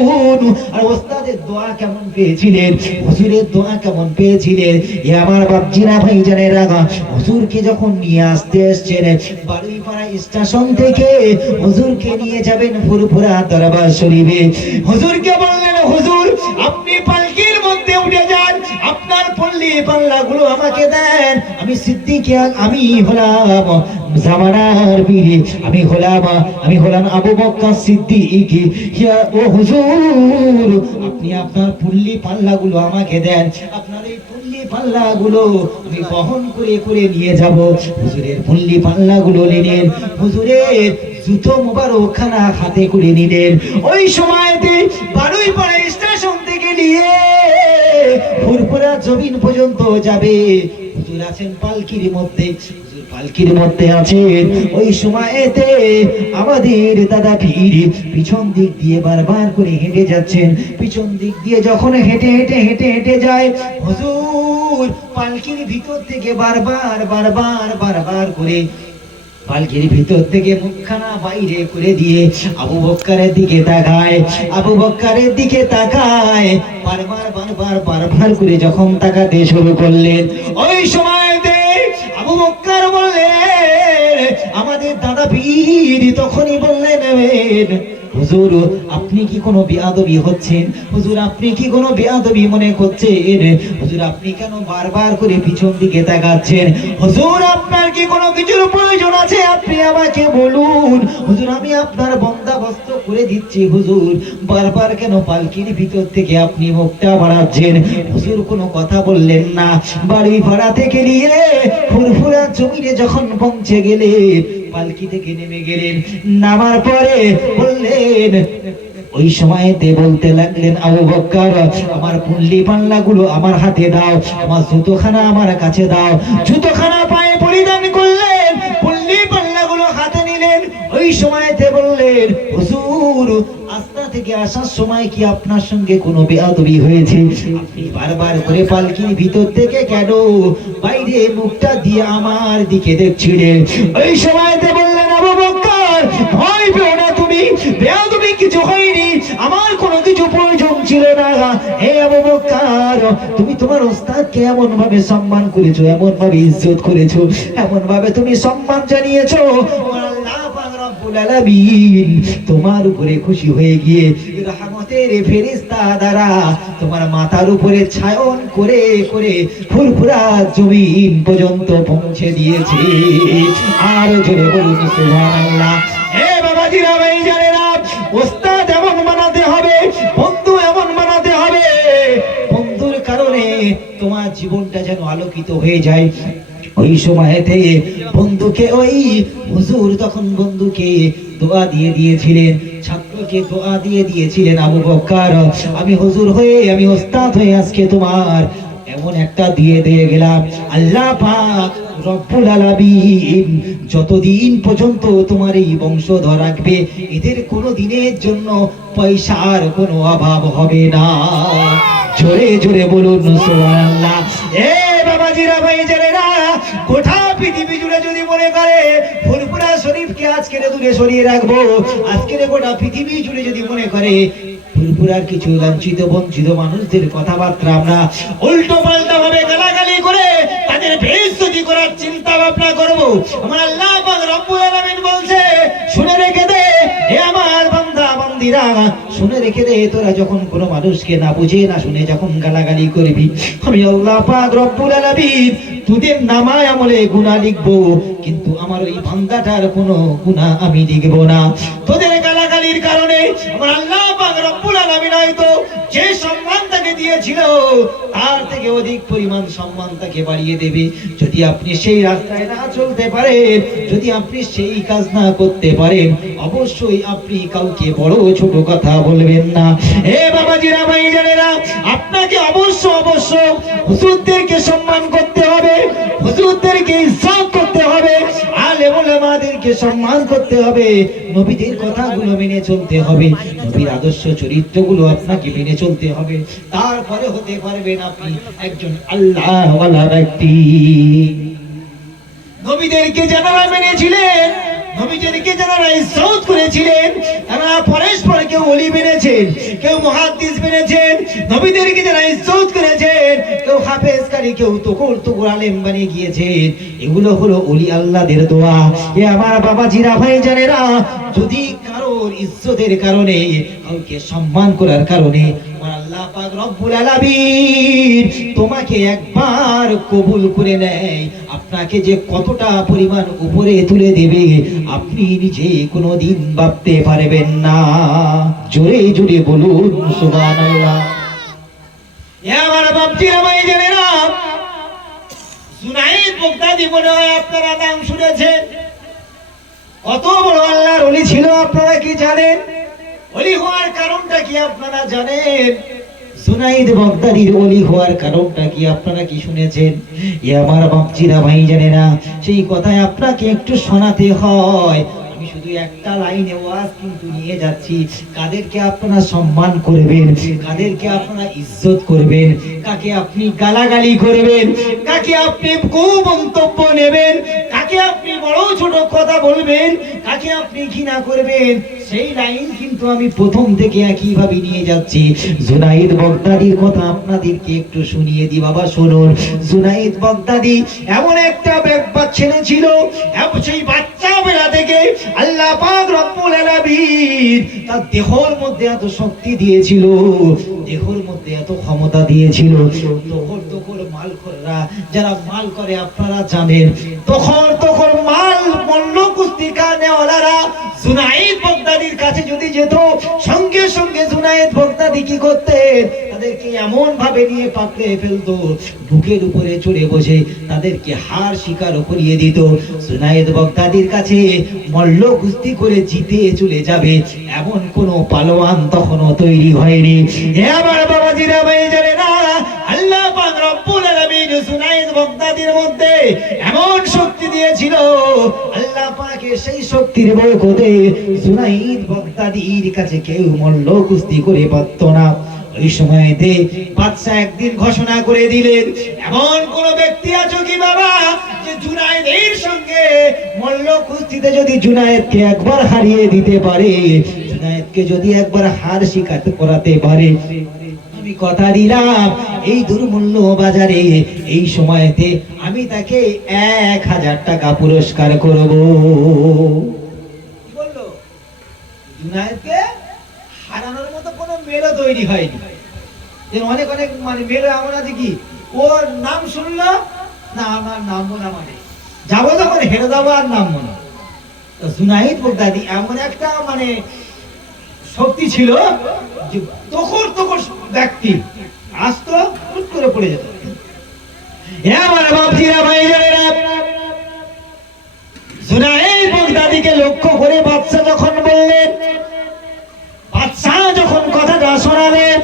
শুনুন আর ওস্তাদের দোয়া কেমন পেয়েছিলেন? হুজুরের দোয়া কেমন পেয়েছিলেন? এ আমার বাপজিরা ভাই জানের আগা হুজুরকে যখন নিয়ে আসতে এসছেন, বারুইপাড়া স্টেশন থেকে হুজুরকে নিয়ে যাবেন ফুরফুরা দরবার শরীফে। হুজুরকে বললেন, হুজুর, আপনি পালকির মধ্যে উঠে যান। আপনার পল্লী পাল্লাগুলো আমাকে দেন। আমি সিদ্দিকে আমি হলাম জামানার বীরে আমি আমি হলাম আবু বক্কর সিদ্দিক। ইয়া, ও হুজুর, আপনি আপনার পল্লী পাল্লাগুলো আমাকে দেন। আপনার এই পল্লী পাল্লাগুলো আমি বহন করে করে নিয়ে যাব। হুজুরের পল্লী পাল্লাগুলো নিলেন, হুজুরের জুতো হাতে করে নিলেন। ওই সময়তে বারুই পাড়া স্টেশন থেকে নিয়ে ফুরফুরা জমিন পর্যন্ত যাবে। হুজুর আছেন পালকির মধ্যে। পালকির মধ্যে আছেন ওই সময়তে আমাদের দাদা পীর পিছন দিক দিয়ে বারবার করে হেঁটে যাচ্ছেন। পিছন দিক দিয়ে যখন হেঁটে হেঁটে হেঁটে হেঁটে যায়, হুজুর, পালকির ভিতর থেকে বারবার বারবার বারবার করে পালকির ভিতর থেকে মুখখানা বাইরে করে দিয়ে আবু বক্কারের দিকে তাকায়। আবু বক্কারের দিকে তাকায়। বারবার বারবার বারবার করে যখন তাকাতে শুরু করলেন, ওই সময়তে আমাদের দাদা পীর তখনই বললেন হুজুর, আপনি কি কোনো বেয়াদবি হচ্ছেন? হুজুর, আপনি কি কোনো বেয়াদবি মনে করছেন? হুজুর, আপনি কেন বারবার করে পিছন দিকে তাকাচ্ছেন? হুজুর, আপনার কি কোনো কিছুর প্রয়োজন আছে? আপনি আমাকে বলুন। হুজুর, আমি আপনার বন্দাবস্ত করে দিচ্ছি, হুজুর। বারবার কেন পালকির ভিতর থেকে আপনি মুখটা বাড়াচ্ছেন? হুজুর, কোনো কথা বললেন না। বাড়ি ভাড়া থেকে নিয়ে ফুরফুরা জমিনে যখন পৌঁছে গেলেন পালকি থেকে নেমে গেলেন। নামার পরে বললেন, ওই সময়তে বলতে লাগলেন, আবু বক্কর, আমার পুল্লি পাল্লা গুলো আমার হাতে দাও, আমার জুতোখানা আমার কাছে দাও। জুতোখানা পায়ে পরিধান করলেন, পুল্লি পাল্লা গুলো হাতে নিলেন। ওই সময়তে বললেন, হুজুর থেকে আসার সময় কি আপনার সঙ্গে কোনো বেয়াদবি হয়েছে? বারবার করে পালকির ভিতর থেকে কেন বাইরে মুখটা দিয়ে আমার দিকে দেখছিলেন? ওই সময়তে বললেন, আবু ভয় পেও না তুমি, বেয়াদবি কিছু হয়নি, আমার কোনো কিছু প্রয়োজন ছিল না। হে তুমি তোমার ওস্তাদকে এমন ভাবে সম্মান করেছ এমন ভাবে ইজ্জত করেছ এমন ভাবে তুমি সম্মান জানিয়েছো। তোমার উপরে খুশি হয়ে গিয়ে রহমতের ফেরেশতা দ্বারা তোমার মাথার উপরে ছায়ন করে করে ফুরফুরা জমিন পর্যন্ত পৌঁছে দিয়েছে। আর জোরে বলুন, সুবহানাল্লাহ। তোমার জীবনটা যেন আলোকিত হয়ে যায়। ওই সময়তে বন্ধুকে ওই হুজুর তখন বন্ধুকে দোয়া দিয়ে দিয়েছিলেন, ছাত্রকে দোয়া দিয়ে দিয়েছিলেন আবু বক্কর, আমি হুজুর হয়ে, আমি ওস্তাদ হয়ে আজকে তোমার এমন একটা দিয়ে দিয়ে গেলাম। আল্লাহ পাক রব্বুল আলামিন যতদিন পর্যন্ত তোমার এই বংশধর রাখবে, এদের কোনো দিনের জন্য পয়সার কোনো অভাব হবে না। জোরে জোরে বলুন, সুবহানাল্লাহ। এ বাবাজিরা ভাইজানেরা গোটা পৃথিবী জুড়ে যদি মনে করে ফুরফুরা শরীফকে আজকের দূরে সরিয়ে রাখব। আজকের গোটা পৃথিবী জুড়ে যদি মনে করে ফুরফুরার কিছু লাঞ্ছিত, বঞ্চিত মানুষদের কথাবার্তা আমরা উল্টো পাল্টা ভাবে গালাগালি করে তাদের বেইজ্জতি করার চিন্তা ভাবনা করব। আমার আল্লাহ রব্বুল আলামিন বলছে, শুনে রেখে দে বান্দা শুনে রেখে দে, তোরা যখন কোনো মানুষকে না বুঝে, না শুনে যখন গালাগালি করবি। আমি আল্লাহ পাক রব্বুল আলামিন তোদের নামায় আমলে গুনাহ লিখব, কিন্তু আমার ওই বান্দাটার কোনো গুনাহ আমি লিখব না। তোদের গালাগালির কারণে আমার আল্লাহ পাক রব্বুল আলামিন হয়তো যে সম্মান তাকে দিয়েছিল, তার থেকে অধিক পরিমাণ সম্মান তাকে বাড়িয়ে দেবে। যদি আপনি সেই রাস্তায় না চলতে পারেন, যদি আপনি সেই কাজ না করতে পারেন, অবশ্যই আপনি কাউকে বড় ছোট কথা বলবেন না। এ বাবাজিরা ভাই জানেরা, আপনাকে অবশ্য অবশ্য হুজুরদেরকে সম্মান করতে হবে, হুজুরদেরকে ইজ্জত করতে হবে। আলে ওলামাদেরকে সম্মান করতে হবে। নবীদের কথাগুলো মেনে চলতে হবে। নবীর আদর্শ চরিত্রগুলো আপনাকে মেনে চলতে হবে। তারপরে হতে পারবেন আপনি একজন আল্লাহওয়ালা ব্যক্তি। নবীদেরকে যারা মেনেছিলেন, নবীদেরকে যারা ইজ্জত করেছিলেন, তারা পরস্পরকে ওলি মেনেছেন, কেউ মুহাদ্দিস মেনেছেন নবীদেরকে যারা ইজ্জত করেছেন, কেউ হাফেজ কারি কেউ তুকুর তুকুর আলেম বানিয়ে গিয়েছেন। এগুলো হলো অলি আল্লাহদের দোয়া। এ আমার বাবা জিরা ভাই জানেরা যদি কারোর ইজ্জতের কারণে, কাউকে সম্মান করার কারণে তোমাকে একবার কবুল করে নেয়। আপনাকে যে কতটা পরিমাণ উপরে তুলে দেবে, আপনি নিজে কোনোদিন ভাবতে পারবেন না। জোরে জোরে বলুন, সুবহানাল্লাহ। আমার আমায় জানে না। মনে হয় আপনারা নাম শুনেছেন। কত বড় আল্লাহর অলি ছিল, আপনারা কি জানেন? অলি হওয়ার কারণটা কি আপনারা জানেন? হওয়ার কারণটা কি আপনারা কি শুনেছেন? ভাই জানে না, সেই কথায় আপনাকে একটু শোনাতে হয়। আমি শুধু একটা নিয়ে যাচ্ছি। কাদেরকে আপনারা সম্মান করবেন? কাদেরকে আপনারা ইজ্জত করবেন? কাকে আপনি গালাগালি করবেন? কাকে আপনি কুমন্তব্য নেবেন? কাকে আপনি বড় ছোট কথা বলবেন কাকে আপনি ঘৃণা করবেন। সেই লাইন কিন্তু আমি প্রথম থেকে একই ভাবে নিয়ে যাচ্ছি। জুনাইদ বগদাদির কথা আপনাদেরকে একটু শুনিয়ে দি বাবা শুনুন। জুনাইদ বগদাদি এমন একটা ব্যাপার ছেলে ছিল সেই বাচ্চা বেলা থেকে আল্লাহ তার দেহর মধ্যে এত শক্তি দিয়েছিল, দেহর মধ্যে এত ক্ষমতা দিয়েছিল। করা যারা মাল করে আপনারা জানেন। তখন তখন মাল মল্ল কুস্তিকা নেওয়ালারা বগদাদির কাছে যদি যেত, সঙ্গে সঙ্গে জুনাইদ বগদাদি কি করতেন তাদেরকে এমন ভাবে নিয়ে পাকড়ে বুকের উপরে চড়ে বসে তাদেরকে হার স্বীকার করিয়ে দিত। জুনাইদ বগদাদির কাছে মল্ল কুস্তি করে জিতে চলে যাবে, এমন কোন পালোয়ান তখনও তৈরি হয়নি। হে আমার বাবাজিরা ভাই জানে না। বগদাদির মধ্যে এমন শক্তি দিয়েছিল, আল্লাহ পাকের সেই শক্তির বরকতে জুনাইদ বগদাদির কাছে কেউ মল্ল কুস্তি করে পারত না। ওই সময়তে বাদশা একদিন ঘোষণা করে দিলেন, এমন কোন ব্যক্তি আছো কি বাবা, যে জুনায়েদের সঙ্গে মল্ল কুস্তিতে যদি জুনায়েদকে একবার হারিয়ে দিতে পারে জুনায়েদকে যদি একবার হার স্বীকার করাতে পারে? আমি কথা দিলাম এই দুর্মূল্য বাজারে, এই সময়তে আমি তাকে এক হাজার টাকা পুরস্কার করব। হারানোর মতো কোনো তৈরি হয়নি। অনেক অনেক মানে ওর নাম না, আমার নাম মানে। যাব আর নাম মনে এমন একটা মানে শক্তি ছিল যে তখন তখন ব্যক্তি। আসতো হুট করে পড়ে যেত। আমার বাপজিরা ভাই জুনাইদ বগদাদিকে লক্ষ্য করে বাচ্চা যখন বললেন বাচ্চা যখন কথাটা শোনালেন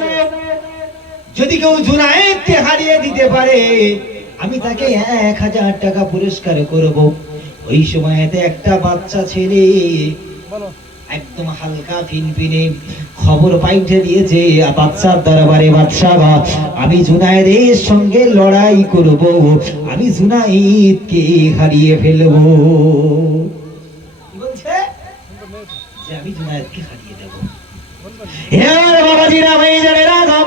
যদি কেউ জুনায়েদকে হারিয়ে দিতে পারে আমি তাকে এক হাজার টাকা পুরস্কার করব। ওই সময়তে একটা বাচ্চা ছেলে একদম হালকা ফিনফিনে খবর পাইতে দিয়েছে বাদশার দরবারে বাদশা আমি জুনায়েদের সঙ্গে লড়াই করব, আমি জুনায়েদকে হারিয়ে ফেলব। কি আমি জুনায়েদকে হারিয়ে দেবো। এবার বাবাজিরা ভাই জানে রাঘব।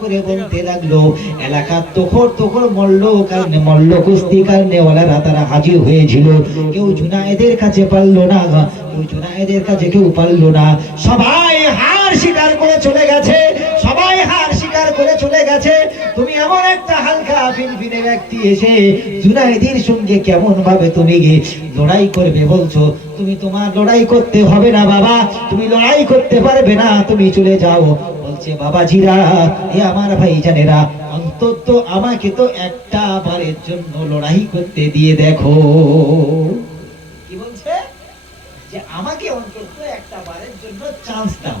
করে বলতে লাগল এলাকার তোখর তোখর মল্ল কারণে মল্ল কুস্তি কারণে ওলারা তারা হাজির হয়েছিল। কেউ জুনায়েদের কাছে পারল না কেউ জুনায়েদের কাছে কেউ পারল না। সবাই হার স্বীকার করে চলে গেছে। হার স্বীকার করে চলে গেছে। তুমি এমন একটা হালকা ফিনফিনে ব্যক্তি এসে জুনাইদির সঙ্গে কেমন ভাবে তুমি লড়াই করবে বলছো? তুমি তোমার লড়াই করতে হবে না বাবা। তুমি লড়াই করতে পারবে না। তুমি চলে যাও। বলছে এ আমার ভাই জানেরা অন্তত আমাকে তো একটা বারের জন্য লড়াই করতে দিয়ে দেখো। কি বলছে? যে আমাকে অন্তত একটা বারের জন্য চান্স দাও।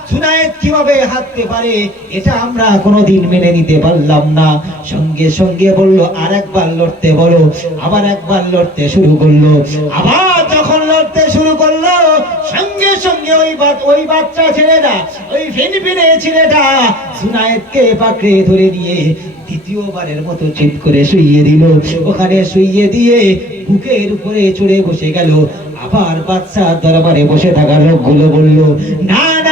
জুনায়েদ কীভাবে হাঁটতে পারে, এটা আমরা কোনোদিন মেনে নিতে পারলাম না। সঙ্গে সঙ্গে বলল, আর একবার লড়তে বলো। আবার একবার লড়তে শুরু করল। আবার যখন লড়তে শুরু করল, সঙ্গে সঙ্গে ওই ওই বাচ্চা ছেলেটা, ওই ফিনফিনে ছেলেটা জুনায়েদকে পাকড়ে ধরে নিয়ে দ্বিতীয়বারের মতো চিত করে শুইয়ে দিল। ওখানে শুইয়ে দিয়ে বুকের উপরে চড়ে বসে গেল। আবার বাচ্চা দরবারে বসে থাকা লোকগুলো বলল, না না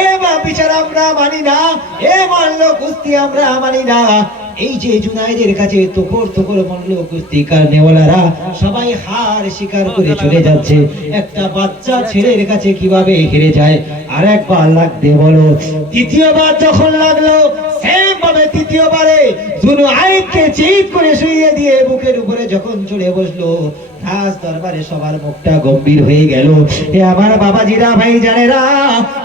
এ বা বিচার আমরা মানি না, এ মানল কুস্তি আমরা মানি না। এই যে জুনাইদের কাছে তোকর তোকর সবাই হার স্বীকার করে চলে যাচ্ছে। একটা বাচ্চা ছেলের কাছে কীভাবে হেরে যায়? আর একবার লাগতে বলো, তৃতীয়বার যখন লাগল তৃতীয়বারে জুনু আইনকে চিৎ করে শুইয়ে দিয়ে বুকের উপরে যখন চলে বসল রাজ দরবারে সবার মুখটা গম্ভীর হয়ে গেল। এ আমার বাবাজিরা ভাই জানেরা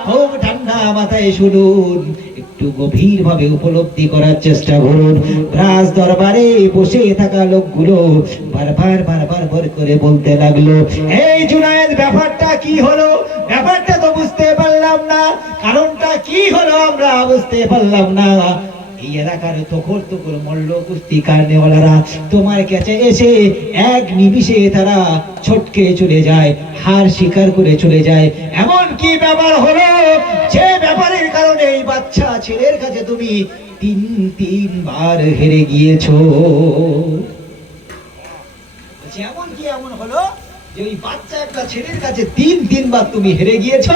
খুব ঠান্ডা মাথায় শুনুন, একটু গভীর উপলব্ধি করার চেষ্টা করুন। রাজ দরবারে বসে থাকা লোকগুলো বারবার বারবার করে বলতে লাগল, এই জুনায়েদ, ব্যাপারটা কি হলো? ব্যাপারটা তো বুঝতে পারলাম না। কারণটা কি হলো আমরা বুঝতে পারলাম না। এই এলাকার এক নিমিষে তারা হার স্বীকার করে চলে যায়। এমন ব্যাপার হলো? কারণে বাচ্চা ছেলের কাছে তুমি তিন, তিনবার হেরে গিয়েছো। এমন কি এমন হলো যে ওই বাচ্চা একটা ছেলের কাছে তিন, তিনবার তুমি হেরে গিয়েছো?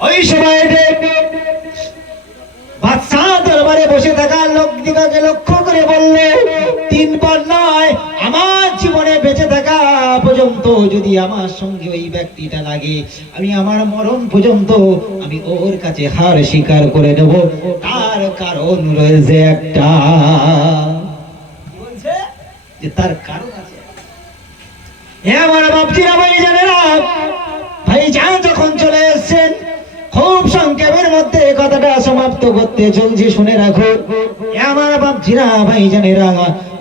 ওই সময় বাদশাহ দরবারে বসে থাকা লোক দিগাকে লক্ষ্য করে বললে তিনবার নয় আমার জীবনে বেঁচে থাকা পর্যন্ত যদি আমার সঙ্গে ওই ব্যক্তিটা লাগে, আমি আমার মরণ পর্যন্ত আমি ওর কাছে হার স্বীকার করে নেব। তার কারণ রয়েছে একটা। যে তার কারণ আছে। হে আমার বাপজিরা ভাই জানেরা ভাই যান যখন চলে খুব সংক্ষেপের মধ্যে কথাটা সমাপ্ত করতে চলছি, শুনে রাখো। আমার বাপজিরা ভাই জানেরা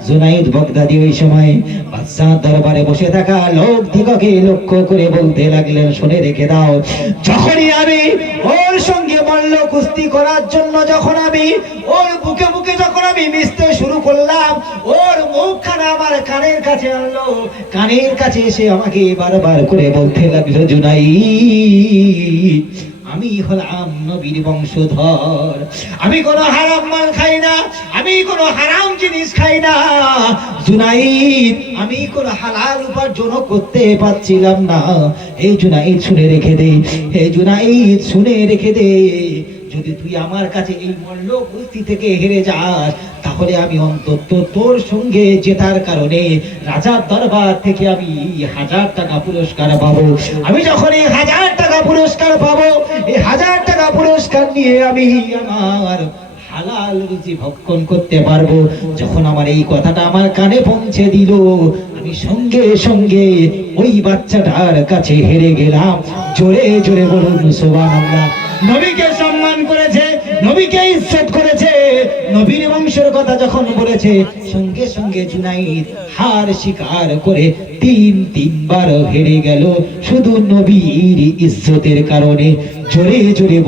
জুনাইদ বগদাদি ওই সময় বাদশাহ দরবারে বসে থাকা লোক দিগকে লক্ষ্য করে বলতে লাগলেন, শুনে রেখে দাও, যখনই আমি ওর সঙ্গে মল্ল কুস্তি করার জন্য যখন আমি ওর বুকে বুকে যখন আমি মিশতে শুরু করলাম, ওর মুখখানা আমার কানের কাছে আনলো। কানের কাছে এসে আমাকে বারবার করে বলতে লাগল জুনাই আমি হলাম নবীর বংশধর। আমি কোনো হারাম মাল খাই না, আমি কোনো হারাম জিনিস খাই না। জুনাইদ, আমি কোনো হালাল উপার্জন করতে পারছিলাম না। এই জুনাইদ, শুনে রেখে দে। এই জুনাইদ, শুনে রেখে দে। যদি তুই আমার কাছে এই মল্ল কুস্তি থেকে হেরে যাস, তাহলে আমি অন্তত তোর সঙ্গে জেতার কারণে রাজার দরবার থেকে আমি হাজার টাকা পুরস্কার পাবো। আমি যখন এই হাজার পুরস্কার পাবো। এই হাজার টাকা পুরস্কার নিয়ে আমি আমার হালাল রুচি ভক্ষণ করতে পারব। যখন আমার এই কথাটা আমার কানে পৌঁছে দিল, আমি সঙ্গে সঙ্গে ওই বাচ্চাটার কাছে হেরে গেলাম। জোরে জোরে বলুন, সুবহানাল্লাহ। নবীকে সম্মান করেছে, নবীকে ইজ্জত করেছে নবীর বংশের কথা যখন বলেছে, সঙ্গে সঙ্গে জুনাইদ হার শিকার করে তিন, তিনবার হেরে গেল। শুধু নবীর ইজ্জতের কারণে জোরে জোরে